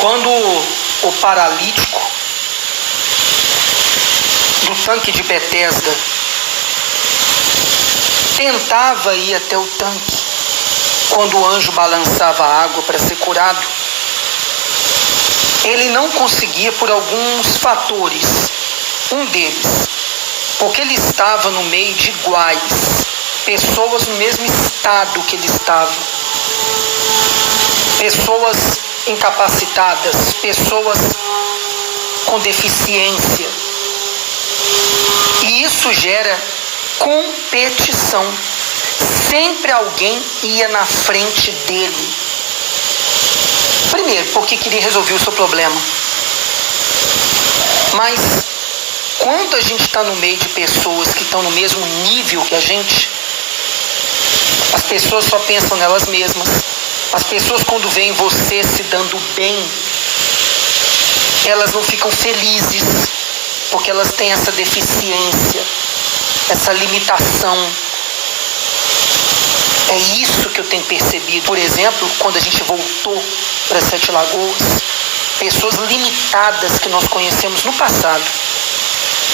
Quando o paralítico do tanque de Betesda tentava ir até o tanque, quando o anjo balançava a água para ser curado, ele não conseguia por alguns fatores. Um deles, porque ele estava no meio de iguais, pessoas no mesmo estado que ele estava, pessoas incapacitadas, pessoas com deficiência, e isso gera competição. Sempre alguém ia na frente dele. Primeiro, porque queria resolver o seu problema. Mas quando a gente está no meio de pessoas que estão no mesmo nível que a gente, as pessoas só pensam nelas mesmas. As pessoas, quando veem você se dando bem, elas não ficam felizes, porque elas têm essa deficiência, essa limitação. É isso que eu tenho percebido. Por exemplo, quando a gente voltou para Sete Lagoas, pessoas limitadas que nós conhecemos no passado,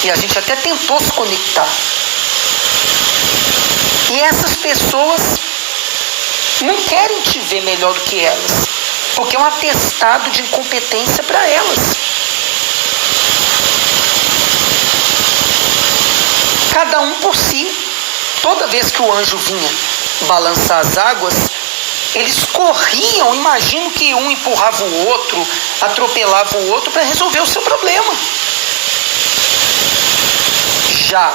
e a gente até tentou se conectar. E essas pessoas não querem te ver melhor do que elas, porque é um atestado de incompetência para elas. Cada um por si. Toda vez que o anjo vinha balançar as águas, eles corriam. Imagino que um empurrava o outro, atropelava o outro para resolver o seu problema. Já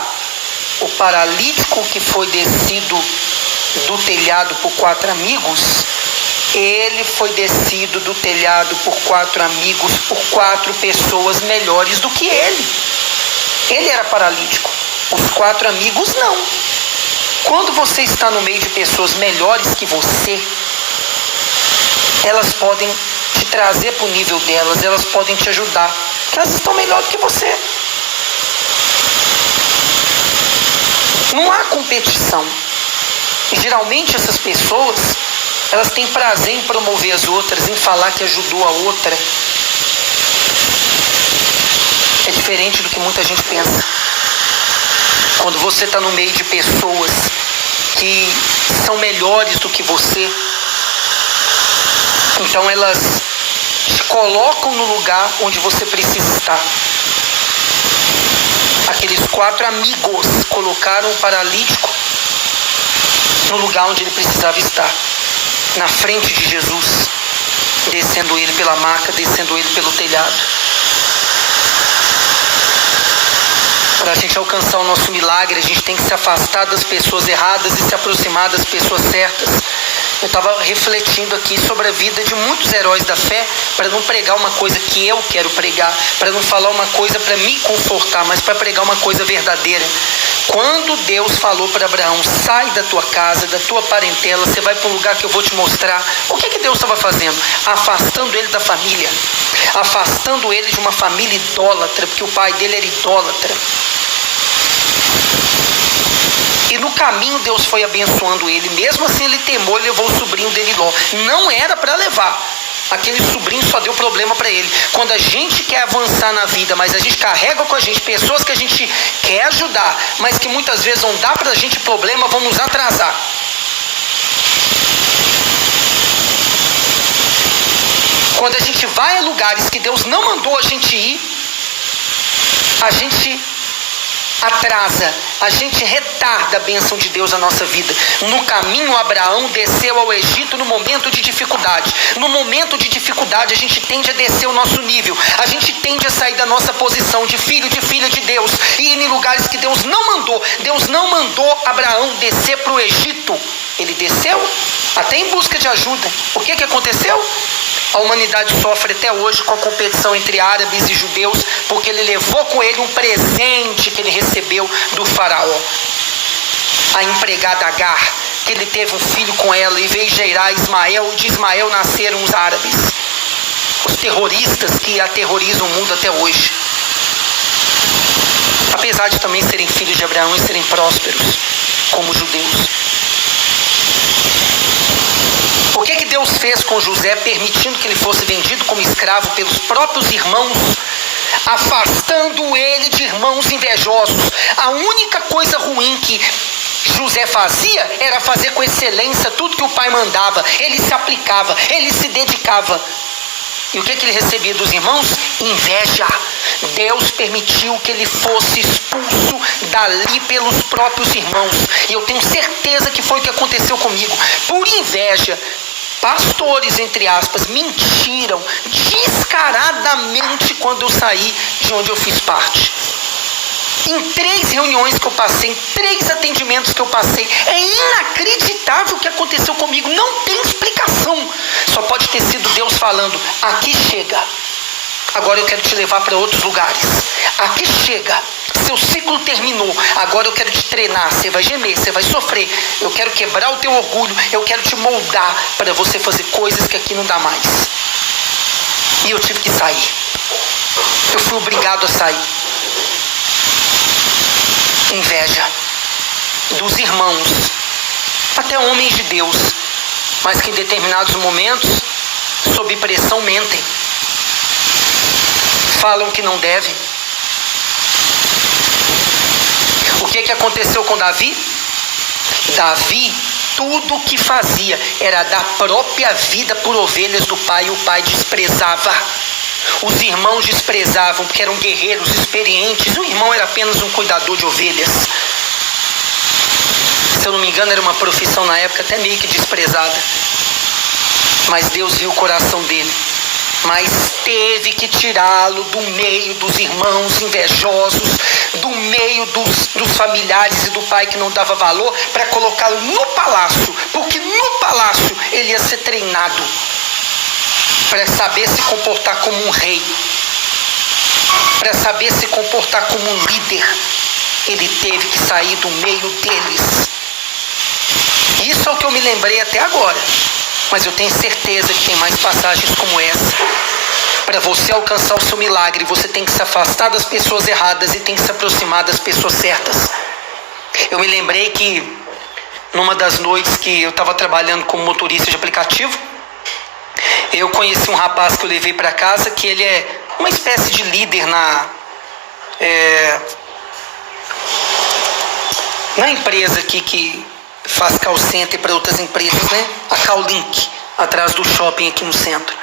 o paralítico que foi descido do telhado por 4 amigos, ele foi descido do telhado por 4 amigos, por 4 pessoas melhores do que ele. Ele era paralítico, os 4 amigos não. Quando você está no meio de pessoas melhores que você, elas podem te trazer para o nível delas, elas podem te ajudar, porque elas estão melhor do que você. Não há competição. E geralmente essas pessoas, elas têm prazer em promover as outras, em falar que ajudou a outra. É diferente do que muita gente pensa. Quando você está no meio de pessoas que são melhores do que você, então elas te colocam no lugar onde você precisa estar. Aqueles 4 amigos colocaram o paralítico no lugar onde ele precisava estar, na frente de Jesus, descendo ele pela maca, descendo ele pelo telhado. Para a gente alcançar o nosso milagre, a gente tem que se afastar das pessoas erradas e se aproximar das pessoas certas. Eu estava refletindo aqui sobre a vida de muitos heróis da fé, para não pregar uma coisa que eu quero pregar, para não falar uma coisa para me confortar, mas para pregar uma coisa verdadeira. Quando Deus falou para Abraão, sai da tua casa, da tua parentela, você vai para um lugar que eu vou te mostrar. O que Deus estava fazendo? Afastando ele da família, afastando ele de uma família idólatra, porque o pai dele era idólatra. E no caminho Deus foi abençoando ele. Mesmo assim ele temou e levou o sobrinho dele Ló. Não era para levar. Aquele sobrinho só deu problema para ele. Quando a gente quer avançar na vida, mas a gente carrega com a gente pessoas que a gente quer ajudar, mas que muitas vezes vão dar para a gente problema, vão nos atrasar. Quando a gente vai a lugares que Deus não mandou a gente ir, a gente atrasa, a gente retarda a bênção de Deus na nossa vida. No caminho, Abraão desceu ao Egito no momento de dificuldade. No momento de dificuldade, a gente tende a descer o nosso nível, a gente tende a sair da nossa posição de filho, de filha de Deus, e ir em lugares que Deus não mandou. Deus não mandou Abraão descer para o Egito. Ele desceu até em busca de ajuda. O que aconteceu? A humanidade sofre até hoje com a competição entre árabes e judeus, porque ele levou com ele um presente que ele recebeu do faraó. A empregada Agar, que ele teve um filho com ela e veio gerar Ismael, e de Ismael nasceram os árabes, os terroristas que aterrorizam o mundo até hoje. Apesar de também serem filhos de Abraão e serem prósperos como judeus. Por que Deus fez com José, permitindo que ele fosse vendido como escravo pelos próprios irmãos, afastando ele de irmãos invejosos. A única coisa ruim que José fazia era fazer com excelência tudo que o pai mandava. Ele se aplicava, ele se dedicava. E o que ele recebia dos irmãos? Inveja. Deus permitiu que ele fosse expulso dali pelos próprios irmãos. E eu tenho certeza que foi o que aconteceu comigo. Por inveja, pastores, entre aspas, mentiram descaradamente quando eu saí de onde eu fiz parte. Em 3 reuniões que eu passei, em 3 atendimentos que eu passei, é inacreditável o que aconteceu comigo. Não tem explicação. Só pode ter sido Deus falando: aqui chega, agora eu quero te levar para outros lugares. Aqui chega, seu ciclo terminou, agora eu quero te treinar. Você vai gemer, você vai sofrer. Eu quero quebrar o teu orgulho, eu quero te moldar para você fazer coisas que aqui não dá mais. E eu tive que sair. Eu fui obrigado a sair. Inveja dos irmãos, até homens de Deus, mas que em determinados momentos, sob pressão, mentem, falam que não devem. O que aconteceu com Davi? Davi, tudo o que fazia era dar própria vida por ovelhas do pai, e o pai desprezava. Os irmãos desprezavam porque eram guerreiros experientes. O irmão era apenas um cuidador de ovelhas. Se eu não me engano, era uma profissão na época até meio que desprezada. Mas Deus viu o coração dele. Mas teve que tirá-lo do meio dos irmãos invejosos, do meio dos familiares e do pai que não dava valor, para colocá-lo no palácio. Porque no palácio ele ia ser treinado para saber se comportar como um rei, para saber se comportar como um líder. Ele teve que sair do meio deles. Isso é o que eu me lembrei até agora, mas eu tenho certeza que tem mais passagens como essa. Para você alcançar o seu milagre, você tem que se afastar das pessoas erradas e tem que se aproximar das pessoas certas. Eu me lembrei que numa das noites que eu estava trabalhando como motorista de aplicativo, eu conheci um rapaz que eu levei para casa, que ele é uma espécie de líder na empresa aqui que faz call center para outras empresas, né? A Callink, atrás do shopping aqui no centro.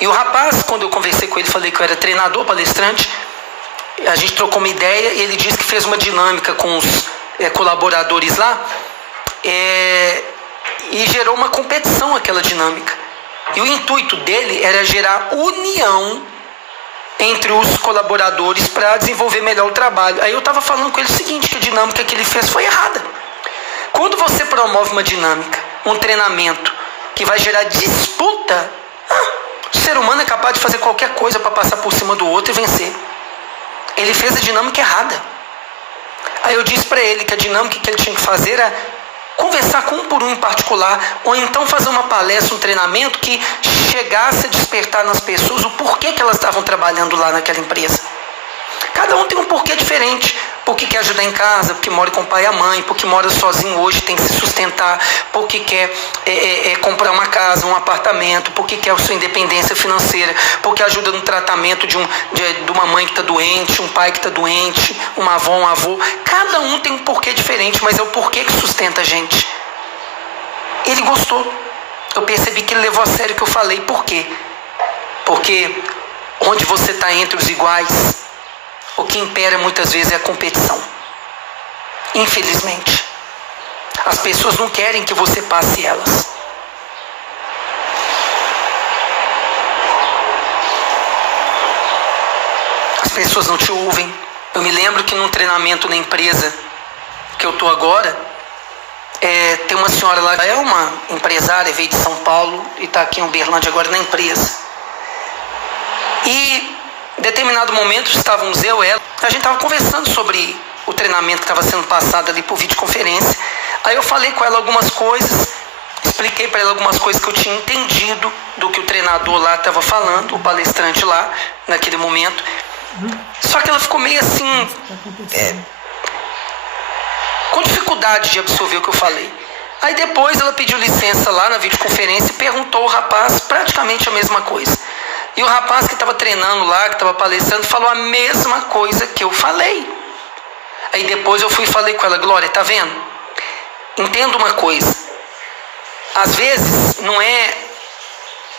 E o rapaz, quando eu conversei com ele, falei que eu era treinador, palestrante, a gente trocou uma ideia e ele disse que fez uma dinâmica com os colaboradores lá, e gerou uma competição aquela dinâmica. E o intuito dele era gerar união entre os colaboradores para desenvolver melhor o trabalho. Aí eu estava falando com ele o seguinte, que a dinâmica que ele fez foi errada. Quando você promove uma dinâmica, um treinamento que vai gerar disputa, o ser humano é capaz de fazer qualquer coisa para passar por cima do outro e vencer. Ele fez a dinâmica errada. Aí eu disse para ele que a dinâmica que ele tinha que fazer era conversar com um por um em particular, ou então fazer uma palestra, um treinamento que chegasse a despertar nas pessoas o porquê que elas estavam trabalhando lá naquela empresa. Cada um tem um porquê diferente. Porque quer ajudar em casa, porque mora com o pai e a mãe, porque mora sozinho hoje, tem que se sustentar, porque quer comprar uma casa, um apartamento, porque quer a sua independência financeira, porque ajuda no tratamento de uma mãe que está doente, um pai que está doente, uma avó, um avô. Cada um tem um porquê diferente, mas é o porquê que sustenta a gente. Ele gostou. Eu percebi que ele levou a sério o que eu falei. Por quê? Porque onde você está entre os iguais, o que impera muitas vezes é a competição. Infelizmente, as pessoas não querem que você passe elas. As pessoas não te ouvem. Eu me lembro que num treinamento na empresa que eu estou agora, tem uma senhora lá, é uma empresária, veio de São Paulo e está aqui em Uberlândia agora na empresa. E em determinado momento estávamos eu e ela, a gente estava conversando sobre o treinamento que estava sendo passado ali por videoconferência. Aí eu falei com ela algumas coisas, expliquei para ela algumas coisas que eu tinha entendido do que o treinador lá estava falando, o palestrante lá, naquele momento. Só que ela ficou meio assim, com dificuldade de absorver o que eu falei. Aí depois ela pediu licença lá na videoconferência e perguntou ao rapaz praticamente a mesma coisa. E o rapaz que estava treinando lá, que estava palestrando, falou a mesma coisa que eu falei. Aí depois eu fui e falei com ela: Glória, tá vendo? Entenda uma coisa. Às vezes não é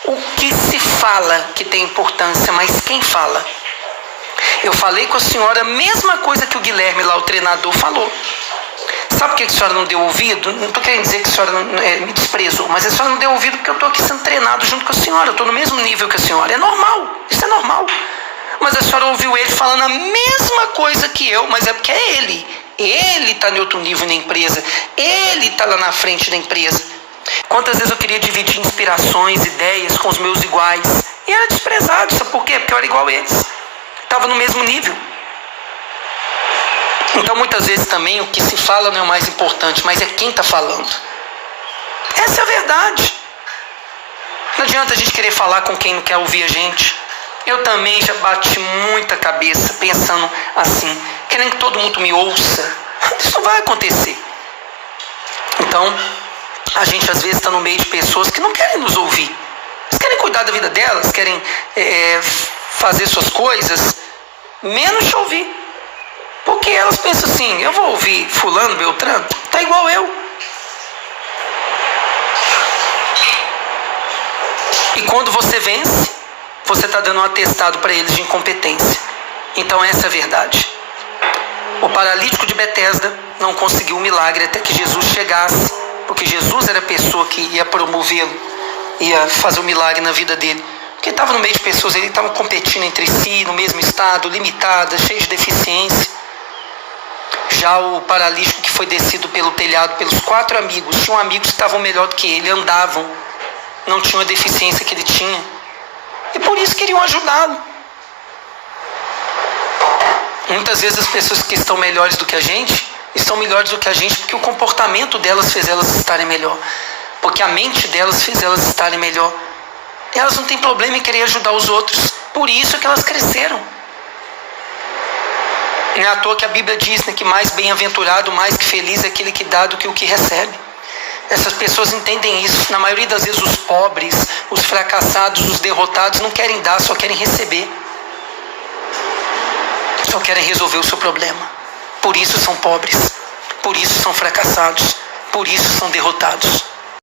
o que se fala que tem importância, mas quem fala. Eu falei com a senhora a mesma coisa que o Guilherme lá, o treinador, falou. Sabe por que a senhora não deu ouvido? Não estou querendo dizer que a senhora me desprezou, mas a senhora não deu ouvido porque eu estou aqui sendo treinado junto com a senhora. Eu estou no mesmo nível que a senhora. É normal, isso é normal. Mas a senhora ouviu ele falando a mesma coisa que eu, mas é porque é ele. Ele está em outro nível na empresa. Ele está lá na frente da empresa. Quantas vezes eu queria dividir inspirações, ideias com os meus iguais. E era desprezado, sabe por quê? Porque eu era igual a eles. Estava no mesmo nível. Então muitas vezes também o que se fala não é o mais importante, mas é quem está falando. Essa é a verdade. Não adianta a gente querer falar com quem não quer ouvir a gente. Eu também já bati muita cabeça pensando assim, querendo que todo mundo me ouça. Isso não vai acontecer. Então, a gente às vezes está no meio de pessoas que não querem nos ouvir. Eles querem cuidar da vida delas, querem fazer suas coisas, menos te ouvir. Porque elas pensam assim: eu vou ouvir fulano, beltrano, tá igual eu. E quando você vence, você está dando um atestado para eles de incompetência. Então essa é a verdade. O paralítico de Betesda não conseguiu o milagre até que Jesus chegasse, porque Jesus era a pessoa que ia promovê-lo, ia fazer o milagre na vida dele. Porque estava no meio de pessoas ali que estavam competindo entre si, no mesmo estado, limitadas, cheias de deficiência. Já o paralítico que foi descido pelo telhado pelos 4 amigos, tinham amigos que estavam melhor do que ele, andavam, não tinham a deficiência que ele tinha. E por isso queriam ajudá-lo. Muitas vezes as pessoas que estão melhores do que a gente, estão melhores do que a gente porque o comportamento delas fez elas estarem melhor. Porque a mente delas fez elas estarem melhor. E elas não têm problema em querer ajudar os outros. Por isso é que elas cresceram. Não é à toa que a Bíblia diz, né, que mais bem-aventurado, mais que feliz é aquele que dá do que o que recebe. Essas pessoas entendem isso. Na maioria das vezes os pobres, os fracassados, os derrotados não querem dar, só querem receber. Só querem resolver o seu problema. Por isso são pobres. Por isso são fracassados. Por isso são derrotados.